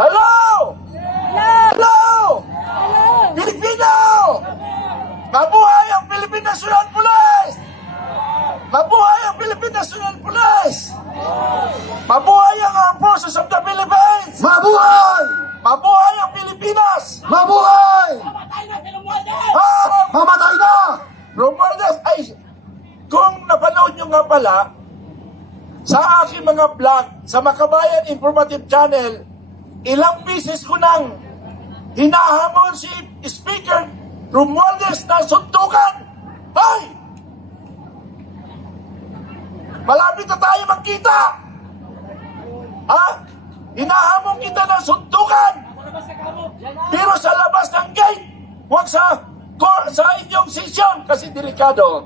Hello! Hello! Pilipino! Mabuhay ang Philippine National Police! Mabuhay ang Philippine National Police! Mabuhay ang Armed Forces of the Philippines! Mabuhay! Mabuhay ang Pilipinas! Mabuhay! Mamatay na! Romualdez, ay, kung napanood nyo nga pala, sa aking mga vlog, sa Makabayan Informative Channel, ilang bisis ko nang hinahamon si Speaker Romualdez na suntukan. Ay! Malapit na tayo magkita! Ha? Hinahamon kita ng suntukan! Pero sa labas ng gate, huwag sa inyong sesyon kasi delikado.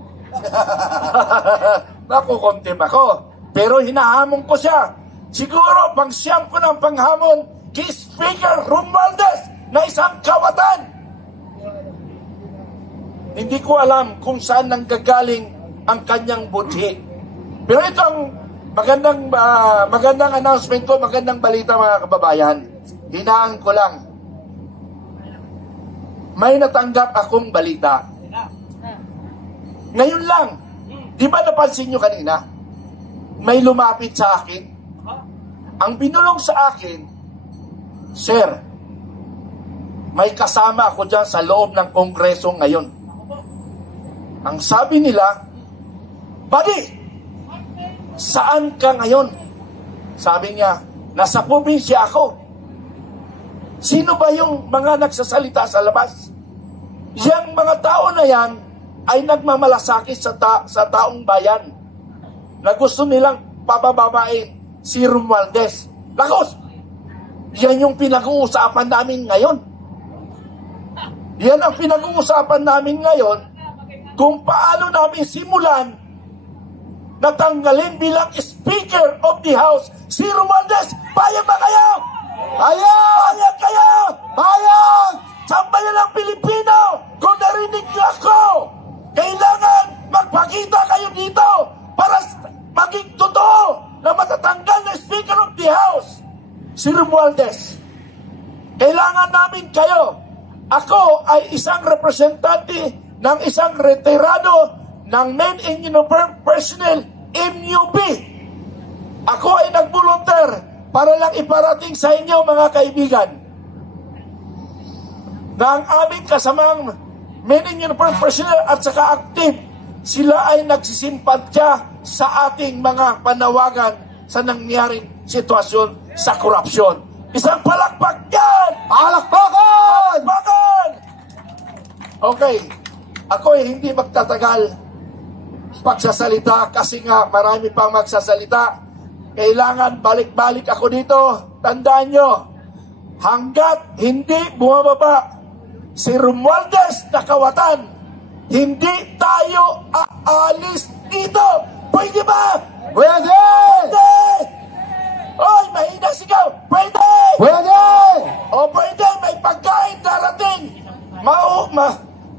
Nakukontim ako. Pero hinahamon ko siya. Siguro pang siyam ko ng panghamon kay Speaker Romualdez na isang kawatan. Hindi ko alam kung saan nanggagaling ang kanyang budhi. Pero ito ang magandang announcement ko, magandang balita mga kababayan. Hinaan ko lang. May natanggap akong balita. Ngayon lang, di ba napansin nyo kanina? May lumapit sa akin. Ang binulong sa akin, Sir, may kasama ako dyan sa loob ng Kongreso ngayon. Ang sabi nila, Buddy, saan ka ngayon? Sabi niya, nasa probinsya ako. Sino ba yung mga nagsasalita sa labas? Yang mga tao na yan ay nagmamalasakit sa taong bayan na gusto nilang pabababain si Romualdez. Lakos! Yan yung pinag-uusapan namin ngayon. Yan ang pinag-uusapan namin ngayon kung paano namin simulan natanggalin bilang Speaker of the House si Romualdez. Payag ba kayo? Payag! Payag kayo! Payag! Sambayan ng Pilipino! Kung narinig niyo ako, kailangan magpakita kayo dito para maging totoo na matatanggal na Speaker of the House si Romualdez. Kailangan namin kayo. Ako ay isang representante ng isang retirado ng Men in Uniform Personnel, MUP. Ako ay nag-volunteer para lang iparating sa inyo mga kaibigan na ang aming kasamang Men in Uniform Personnel at saka active, sila ay nagsisimpatya sa ating mga panawagan sa nangyaring sitwasyon sa korupsyon. Isang palakpak yan! Palakpakan! Palakpakan! Okay, ako ay hindi magtatagal pagsasalita kasi nga marami pang magsasalita. Kailangan balik-balik ako dito. Tandaan nyo, hanggat hindi bumababa si Romualdez na kawatan, hindi tayo aalis dito. Pwede ba? Pwede! Pwede! Oy, mahina sigaw! Pwede! Pwede! O pwede, may pagkain darating.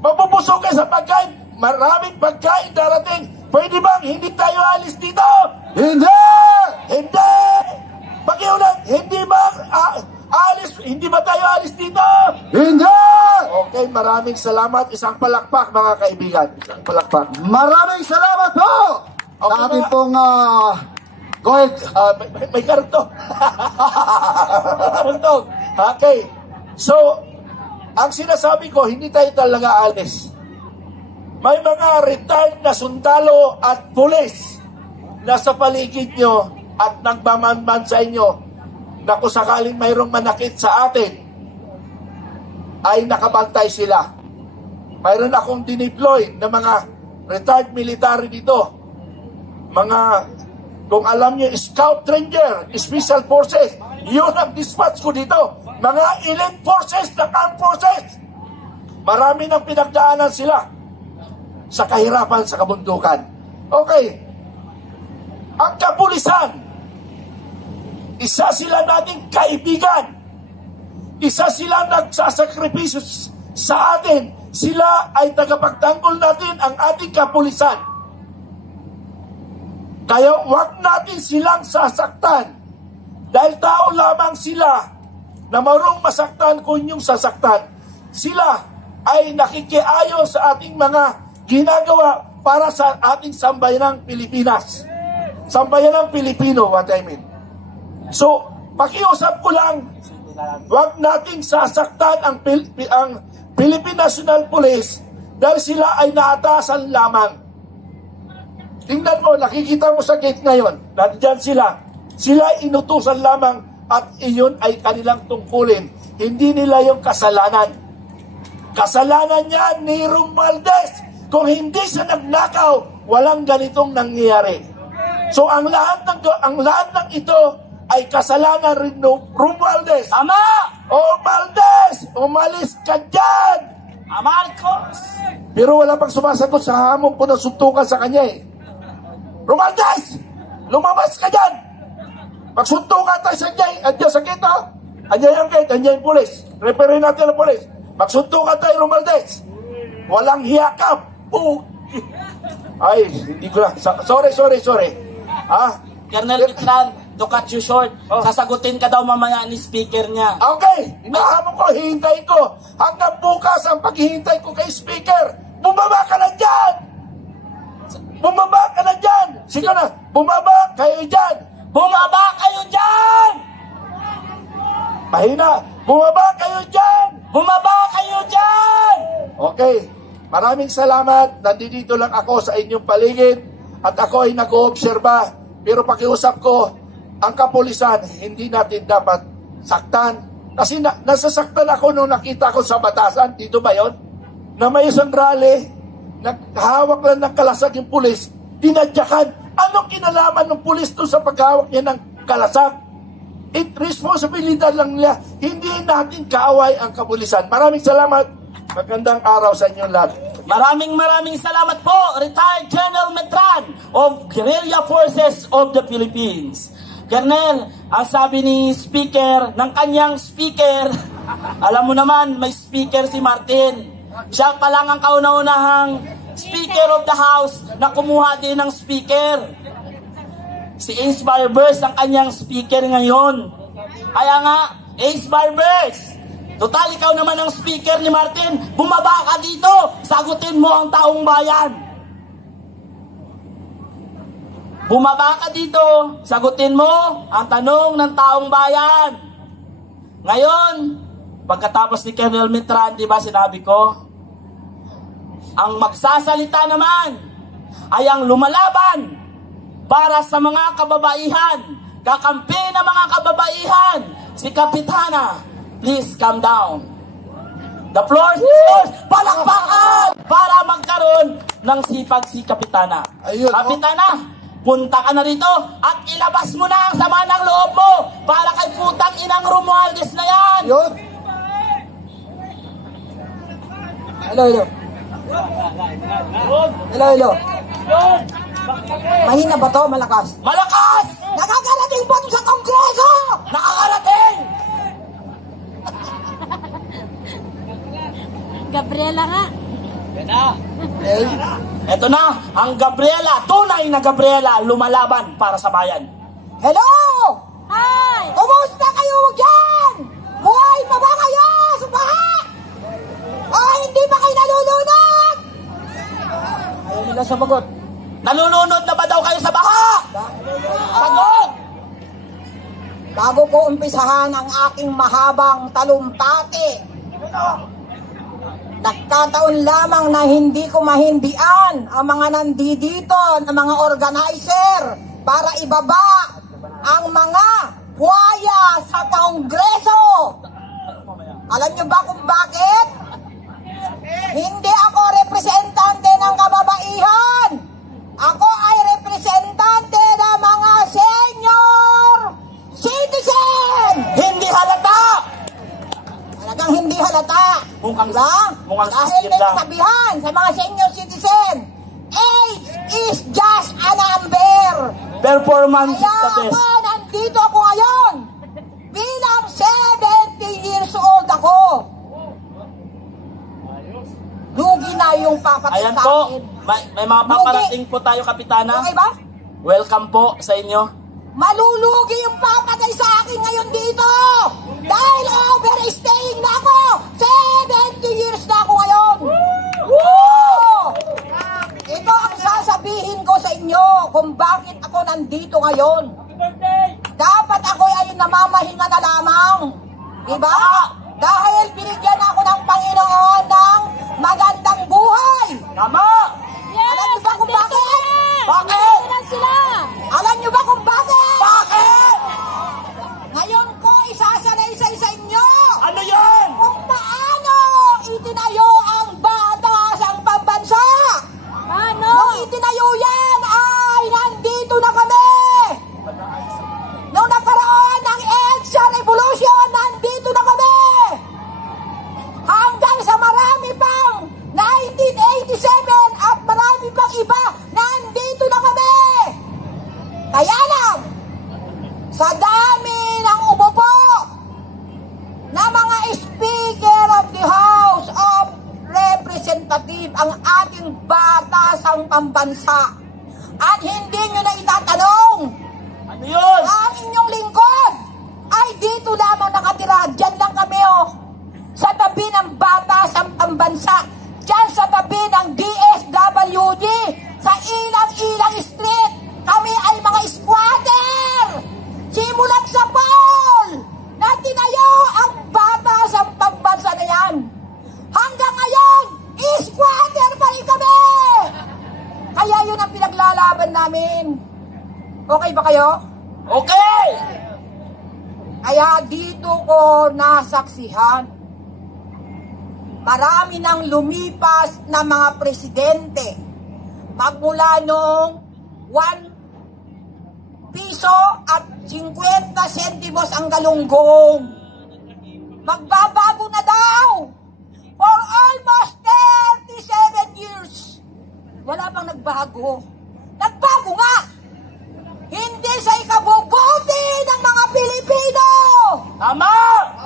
Mabubusog ka sa pagkain. Maraming pagkain darating. Pwede bang hindi tayo alis dito? Hindi! Hindi! Pakiulan, hindi ba alis? Hindi ba tayo alis dito? Hindi! Okay, maraming salamat. Isang palakpak mga kaibigan. Isang palakpak. Maraming salamat po! Okay, Sa ating mga- pong go ahead. May karto. Karto. Okay. So, ang sinasabi ko, hindi tayo talaga alis. May mga retired na sundalo at pulis na sa paligid nyo at nagmamanman sa inyo na kung sakaling mayroong manakit sa atin, ay nakabantay sila. Mayroon akong dineploy na mga retired military dito. Mga, kung alam nyo, Scout Ranger, Special Forces, yun ang dispatch ko dito. Mga elite forces ng armed forces. Marami nang pinagdaanan sila sa kahirapan sa kabundukan. Okay. Ang kapulisan, isa sila nating kaibigan. Isa sila nagsasakripisyo sa atin. Sila ay tagapagtanggol natin ang ating kapulisan. Kaya wag natin silang sasaktan. Dahil tao lamang sila na marunong masaktan kung yung sasaktan. Sila ay nakikiayo sa ating mga ginagawa para sa ating sambayanang Pilipinas. Sambayanang Pilipino, what I mean. So, pakiusap ko lang, huwag nating sasaktan ang Philippine National Police dahil sila ay naatasan lamang. Tingnan mo, nakikita mo sa gate ngayon, nandiyan sila. Sila ay inutusan lamang at iyon ay kanilang tungkulin. Hindi nila yung kasalanan. Kasalanan niya ni Romualdez. Kung hindi siya nagnakaw, walang ganitong nangyayari. So ang lahat ng ito ay kasalanan rin ng Romualdez. Tama! O Valdez, umalis ka dyan! Marcos! Pero wala pang sumasagot sa hamon ko na suntukan sa kanya eh. Romualdez! Lumabas ka dyan! Magsuntukan tayo sa gate. Andiyan sa gate, oh. Andiyan yung gate, andiyan yung pulis. Referee natin ang pulis. Magsuntukan tayo, Romualdez. Walang hiyakap. Ay, hindi ko na. Sorry. Colonel Mitran, to cut you short, sasagutin ka daw mamaya ni speaker niya. Okay, inahamon ko, hihintayin ko. Hanggang bukas ang paghihintay ko kay speaker. Bumaba ka na dyan! Bumaba ka na dyan! Sige na, bumaba kayo dyan! Bumaba kayo dyan! Mahina, bumaba kayo dyan! Bumaba kayo dyan! Okay, maraming salamat. Nandito lang ako sa inyong paligid at ako ay nag-oobserba. Pero pakiusap ko, ang kapulisan, hindi natin dapat saktan. Kasi nasasaktan ako nung nakita ko sa batasan, dito ba yun? Na may isang rally, naghawak lang ng kalasag yung pulis, dinadyakan. Anong kinalaman ng pulis doon sa paghawak niya ng kalasag? Responsibilidad lang niya. Hindi natin kaaway ang kapulisan. Maraming salamat. Magandang araw sa inyong lahat. Maraming salamat po, Retired General Mitran of Guerrilla Forces of the Philippines. Colonel, ang sabi ni speaker, ng kanyang speaker, alam mo naman, may speaker si Martin. Siya pa lang ang kauna-unahang Speaker of the House na kumuha din ng speaker. Si Ace Barbers ang kanyang speaker ngayon. Kaya nga, Ace Barbers, total ikaw naman ang speaker ni Martin, bumaba ka dito, sagutin mo ang taong bayan. Bumaba ka dito, sagutin mo ang tanong ng taong bayan. Ngayon, pagkatapos ni Colonel Mitran, di ba sinabi ko, ang magsasalita naman ay ang lumalaban para sa mga kababaihan, kakampi ng mga kababaihan, si Kapitana. Please calm down. The floor is yours. Palakpakan para magkaroon ng sipag si Kapitana. Ayun, Kapitana, punta ka na rito at ilabas mo na ang sama ng loob mo para kay putang inang Romualdez na yan. Yun. Hello. Mahina ba to? Malakas? Malakas! Nakakarating ba sa Kongreso? Nakakarating! Gabriela nga. Eto na, ang Gabriela, tunay na Gabriela, lumalaban para sa bayan. Hello! Hi! Kumusta kayo dyan? Buhay pa ba kayo sa baha? O hindi ba kayo nalulunod? Ayaw nila sabagot. Nalulunod na ba daw kayo sa baha? Sagot! Bago ko umpisahan ang aking mahabang talumpati, nagkataon lamang na hindi ko mahindian ang mga nandito na mga organizer para ibaba ang mga buhaya sa Kongreso. Alam niyo ba kung bakit? Hindi ako representante ng kababaihan. Ako ay representante ng mga senior citizen. Hindi halata! Talagang hindi halata. Mukhang Dahil system may lang. sabihan sa mga senior citizen, age is just a number. Performance is Kaya the best. ako, nandito ako ngayon. Bilang 70 years old ako. Lugi na yung papatay Ayan sa po, akin. may mga paparating po tayo, Kapitana. Okay ba? Welcome po sa inyo. Malulugi yung papatay sa akin ngayon dito. Dahil ngayon. Dapat ako ay namamahinga na lamang. Diba? Dahil binigyan ako ng Panginoon ng magandang buhay. Tama! Alam niyo ba kung bakit? Bakit? Sila! Alam niyo ba kung bakit? Bakit? Ngayon ko isasanay-say sa inyo Ano yun? kung paano itinayo ang batas ang pambansa. Ano? Nung itinayo yan ay nandito na kami. Nung nagkaroon ng EDSA Revolution, nandito na kami. Hanggang sa marami pang 1987 at marami pang iba, nandito na kami. Kaya lang, sa dami ng umupo na mga Speaker of the House of Representative ang ating batasang pambansa at hindi nyo na itatanong, Ano yun? ang inyong lingkod ay dito lamang nakatira. Diyan lang kami sa tabi ng batasang pambansa, diyan sa tabi ng DSWD, sa Ilang-Ilang Street. Kami ay mga squatter. Simulat sa poll na tinayo ang batasang pambansa na yan. Hanggang ngayon, squatter pa rin kami. Kaya yun ang pinaglalaban namin. Okay ba kayo? Okay! Kaya dito ko nasaksihan. Marami nang lumipas na mga presidente. Magmula nung 1 piso at 50 sentimos ang galunggong. Magbabago na daw. For almost 37 years. Wala bang nagbago? Nagbago nga! Hindi sa ikabubuti ng mga Pilipino! Tama!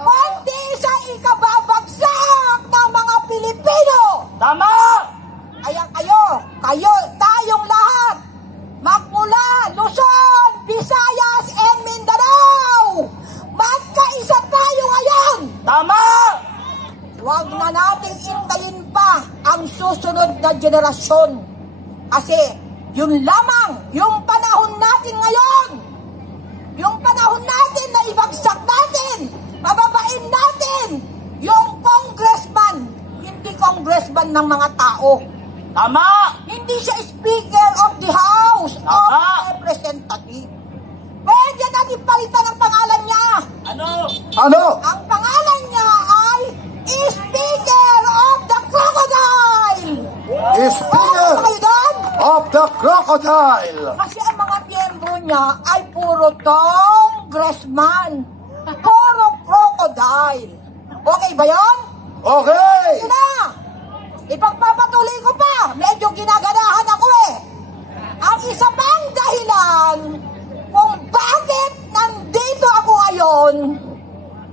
Kundi sa ikababagsak ng mga Pilipino! Tama! Kaya tayong lahat, magmula Luzon, Visayas, and Mindanao, magkaisa tayo ngayon! Tama! Huwag na nating intayin pa ang susunod na generasyon. Kasi yun lamang, yung panahon natin ngayon, yung panahon natin na ibagsak natin, pababain natin, yung congressman, hindi congressman ng mga tao. Tama! Hindi siya Speaker of the House of Tama. Representatives. Pwede natin palitan ang pangalan niya. Ano? Ano? Ang pangalan niya ay Speaker of the Crocodile. Speaker Kayo doon? of the Crocodile. Kasi ang mga miyembro niya ay puro congressman. Puro crocodile. Okay ba yun? Okay. Yun na. Ipagpapatuloy ko pa. Medyo ginaganahan ako eh. Ang isa pang dahilan kung bakit nandito ako ngayon,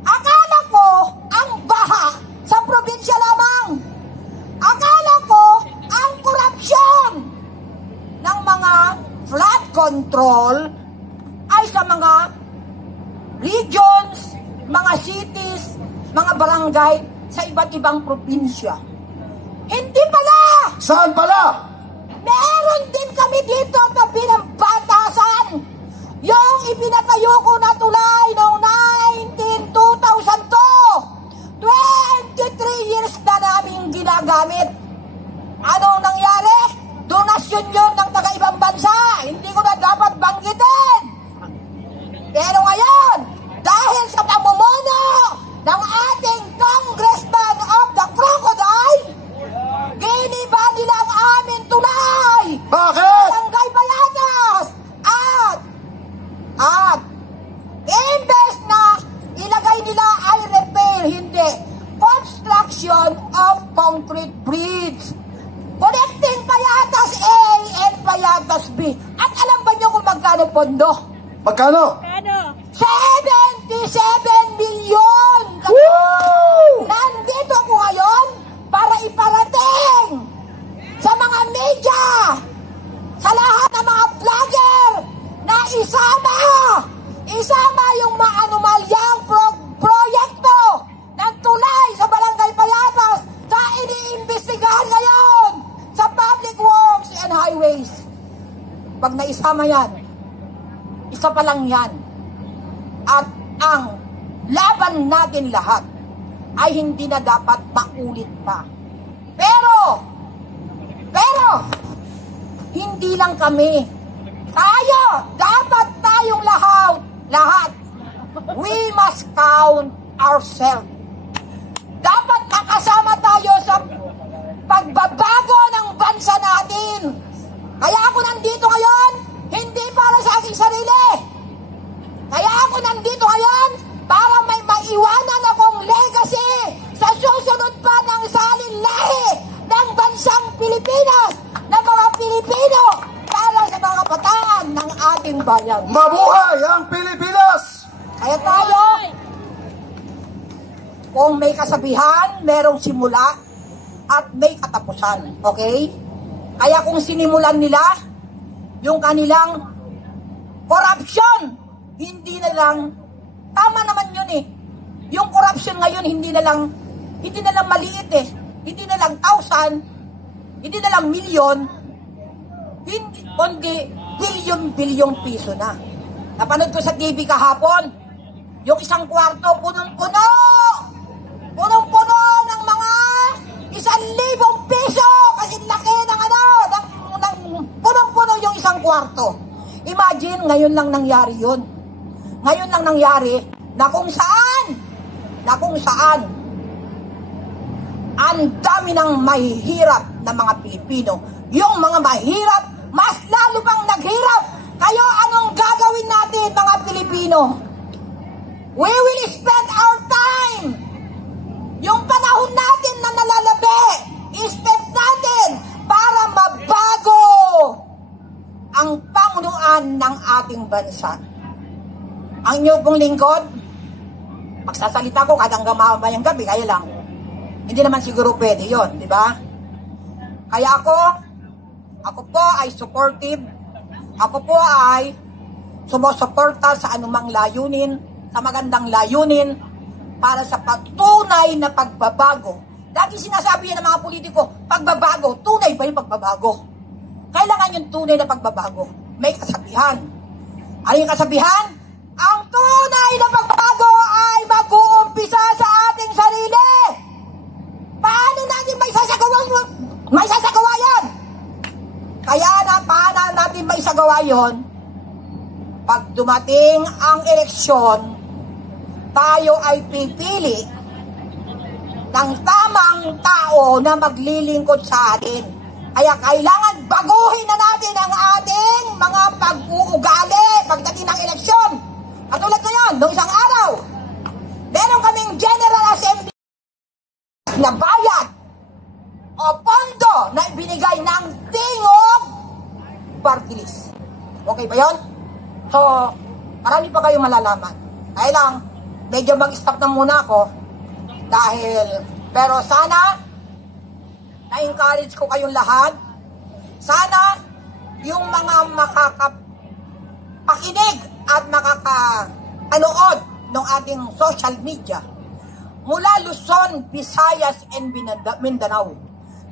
akala ko ang baha sa probinsya lamang. Akala ko ang korupsyon ng mga flood control ay sa mga regions, mga cities, mga barangay sa iba't ibang probinsya. Hindi pala! Saan pala? Meron din kami dito tabi ng batasan. Yung ipinatayo ko na tulay noong 2002. 23 years na namin ginagamit. Anong nangyari? Donasyon yun ng taga-ibang bansa. Hindi ko na dapat banggitin. Pero ngayon, dahil sa pamumuno ng ating Congressman of the Crocodile, giniba nila ang aming tulay. Bakit? Barangay Bayatas. At imbes na ilagay nila ay repair, hindi. Construction of concrete bridge. Connecting Payatas A and Payatas B. At alam ba nyo kung magkano pondo? Magkano? Ano? 77 million! Woo! Nandito ako ngayon para iparating sa mga media, sa lahat ng mga vlogger na isama yung mga anomalyang proyekto ng tulay sa Barangay Payatas na iniimbestigahan ngayon sa Public Works and Highways. Pag naisama yan, Isa pa lang yan. At ang laban natin lahat ay hindi na dapat maulit pa. Pero, hindi lang kami. Tayo, dapat tayong lahat, we must count ourselves. Dapat makasama tayo sa pagbabago ng bansa natin. Kaya ako nandito ngayon, hindi para sa aking sarili. Kaya ako nandito ngayon para may maiwanan akong legacy sa susunod pa ng salinlahi ng bansang Pilipinas, ng mga Pilipino, para sa mga kabataan ng ating bayan. Mabuhay ang Pilipinas! Kaya tayo, kung may kasabihan, merong simula at may katapusan. Okay? Kaya kung sinimulan nila yung kanilang corruption, hindi na lang, tama naman yun eh. Yung corruption ngayon, hindi na lang maliit eh. Hindi na lang 1,000, hindi na lang milyon, kundi bilyon piso na. Napanood ko sa TV kahapon, yung isang kwarto, punong-puno ng mga 1,000 piso, kasi laki ng punong-puno yung isang kwarto. Imagine, ngayon lang nangyari yun. Ngayon lang nangyari na kung saan ang dami ng mahihirap na mga Pilipino. Yung mga mahirap, mas lalo pang naghirap. Kayo, anong gagawin natin mga Pilipino? We will spend our time. Yung panahon natin na nalalabi, spend natin para mabago ang pamunuan ng ating bansa. Ang inyo pong lingkod, magsasalita ko kada hanggang mamayang gabi, kaya lang. Hindi naman siguro pwede yun, di ba? Kaya ako po ay supportive. Ako po ay sumusuporta sa anumang layunin, sa magandang layunin, para sa patunay na pagbabago. Lagi sinasabi yan ng mga politiko, pagbabago, tunay ba yung pagbabago? Kailangan yung tunay na pagbabago. May kasabihan. Ano yung kasabihan? Ang tunay na pagbabago ay mag-uumpisa sa ating sarili. Paano natin may sasagawa yan? Kaya paano natin may sagawa yon? Pag dumating ang eleksyon, tayo ay pipili ng tamang tao na maglilingkod sa atin. Kaya kailangan baguhin na natin ang ating mga pag-uugali pagdating ng eleksyon. Katulad ngayon, noong isang araw, meron kaming General Assembly na bayad o pondo na ibinigay ng Tingog Party List. Okay ba yun? So, marami pa kayong malalaman. Kaya lang, medyo mag-stop na muna ako pero sana na-encourage ko kayong lahat. Sana yung mga makakapakinig at makakanood ng ating social media mula Luzon, Visayas, and Mindanao.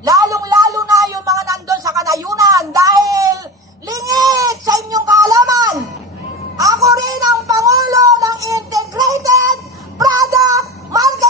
Lalong-lalo na yung mga nandun sa kanayunan dahil lingid sa inyong kaalaman. Ako rin ang Pangulo ng Integrated Product Market